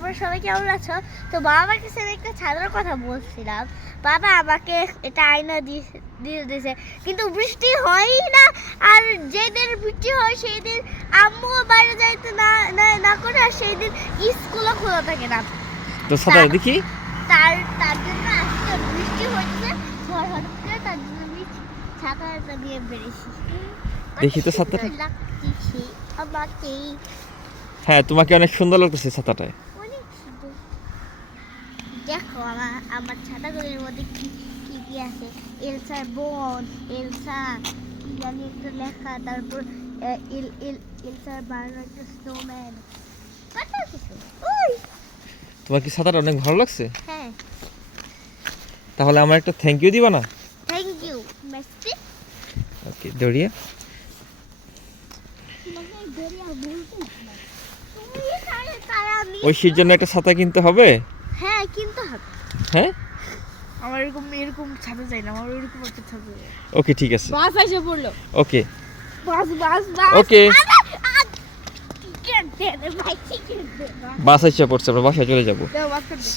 তোমরা সবাই কেমন আছো? তো বাবা আমার কাছে আমি একটা ছাতার কথা বলছিলাম। বাবা আমাকে এটা আয়না দিয়ে দিয়েছে, কিন্তু বৃষ্টি হয়ই না। আর যেদিন বৃষ্টি হয় সেই দিন আম্মু বাইরে যাইতে না করে, আর সেই দিন স্কুলও খোলা থাকে না। তো ছাতা দেখি। তার জন্য আজকে বৃষ্টি হচ্ছে ঝড় হচ্ছে, তার জন্য আমি ছাতাটা নিয়ে বেরিয়েছি। দেখি তো ছাতাটা। লাগছে আমাকে, হ্যাঁ, তোমাকে অনেক সুন্দর লাগতেছে ছাতাটায়। অনেক সুন্দর। দেখো আমার ছাতাগুলির মধ্যে কি কি কি আছে। এলসার বোন, এলসা কি জানি একটা লেখা, তারপর এলসার বানানো একটা স্নোম্যান, কত কিছু। ওই তোমার কি ছাতাটা অনেক ভালো লাগছে? হ্যাঁ, তাহলে আমার একটা থ্যাংক ইউ দিবা না? Thank you Messi. ওকে, দড়িয়া। ঐশীর জন্য একটা ছাতা কিনতে হবে। হ্যাঁ, কিনতে হবে। হ্যাঁ, আমার এরকম ছাতা চাই না, আমার ওইরকম একটা ছাতা চাই। ওকে ঠিক আছে। বাস এসে পড়লো। ওকে বাস ওকে, কি কেন দে ভাই, কি কেন দে বাস এসে পড়ছে, আমরা বাসায় চলে যাবো। দাও বাস করে দে।